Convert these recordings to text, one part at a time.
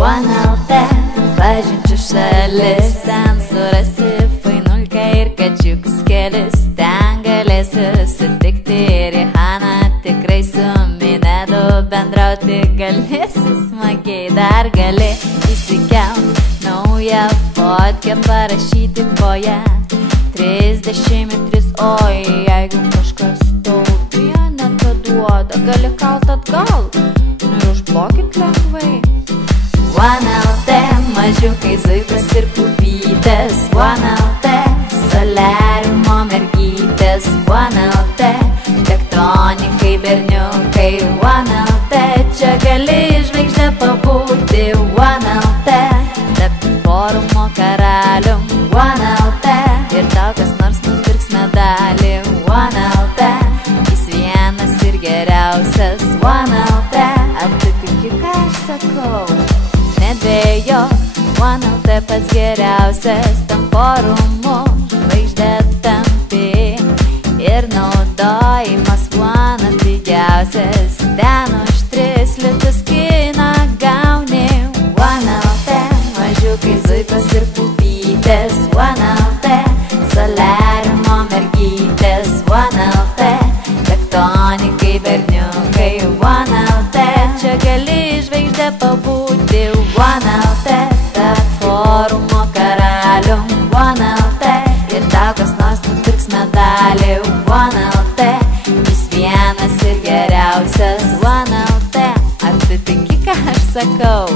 OneLT, pažinčių šalis, ten surasi fainulkę ir kačiukus kelis, ten galėsi sutikti Rihaną, tikrai su Minedu bendrauti galėsi smagiai, dar gali įsikelt naują fotkę, parašyti po ją 30 oi, jeigu kažkas tau vienetą duoda, gali kalt atgal ir užblokint lengvai. OneLT, mažiukai zuikas ir pupytės, OneLT, soliariumo mergytės, OneLT, tektonikai berniukai, OneLT, čia gali žvaigždę pabūti, OneLT, tapti forumo karalium, OneLT, ir tau kas nors nupirks medalį, OneLT, jis vienas ir geriausias, OneLT, ar tu tiki, ką aš sakau? Nedvėjok, OneLT pats geriausias, tam forumu žvaigždė tampi ir naudojimas One pigiausias, ten už 3 litus kiną gauni. OneLT, mažiukai zuikos ir pupytės, OneLT, soliariumo mergytės, OneLT, tektonikai berniukai, OneLT, čia gali žvaigždę pabūti, OneLT, tarp forumo karalium, OneLT, ir tau kas nors nupirks medalį, OneLT, jis vienas ir geriausias, OneLT, ar tu tiki, ką aš sakau?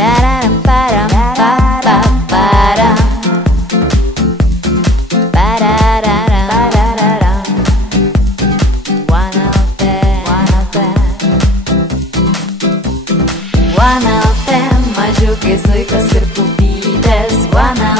Rararam param pa pa param, parararam parararam, OneLT, OneLT, OneLT, mažiukai zuikos ir pupytės, OneLT.